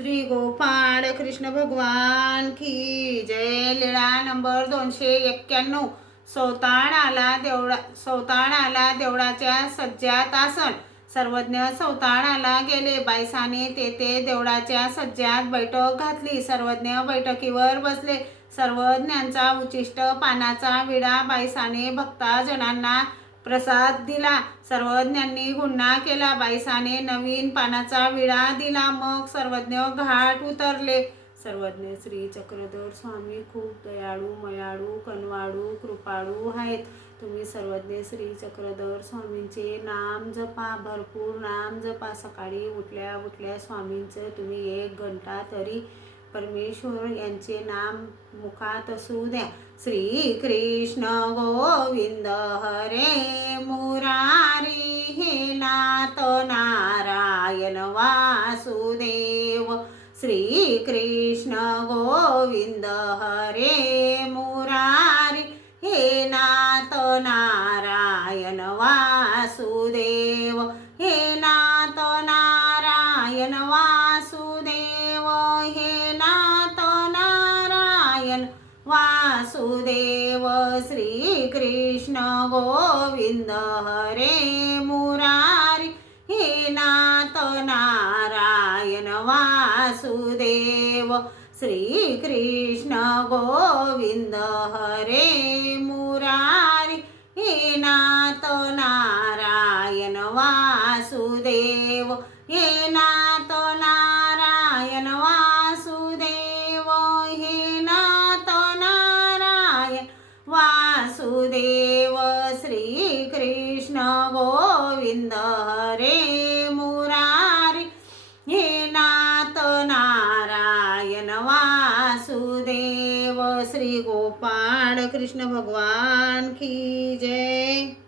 श्री गोपाळ कृष्ण भगवान की जय। लीळा नंबर 291। सौतानाला देवळाच्या सज्जात आसन। सर्वज्ञ सौतानाला गेले, बायसाने तेथे देवळाच्या सज्जात बैठक घातली। सर्वज्ञ बैठकीवर बसले। सर्वज्ञांचा उच्छिष्ट पानाचा विडा बायसाने भक्तजनांना प्रसाद दिला। सर्वज्ञांनी गुन्हा केला, बायसाने नवीन पानाचा विडा दिला। मग सर्वज्ञ घाट उतरले। सर्वज्ञ श्री चक्रधर स्वामी खूप दयाळू, मयाळू, कनवाळू, कृपाळू आहेत। तुम्ही सर्वज्ञ श्री चक्रधर स्वामींचे नाम जपा, भरपूर नाम जपा। सकाळी उठल्या उठल्या स्वामींचं तुम्ही 1 घंटा तरी परमेश्वर यांचे नाम मुखात असू द्या। श्री कृष्ण गोविंद हरे मुरारी, हे नाथ नारायण वासुदेव। श्री कृष्ण गोविंद हरे मुरारी, हे नाथ नारायण वासुदेव। हे नाथ नारायण वासुदेव, हे नाथ नारायण वासुदेव। श्री कृष्ण गोविंद हरे मुरारी, हे नाथ नारायण वासुदेव। श्री कृष्ण गोविंद हरे मुरारी, हे नाथ नारायण वासुदेव। हे नाथ नारायण वासुदेव, हे नाथ नारायण वासुदेव। श्री कृष्ण गोविंद हरे मुरारी, हे नाथ नारायण वासुदेव। श्री गोपाळ कृष्ण भगवान की जय।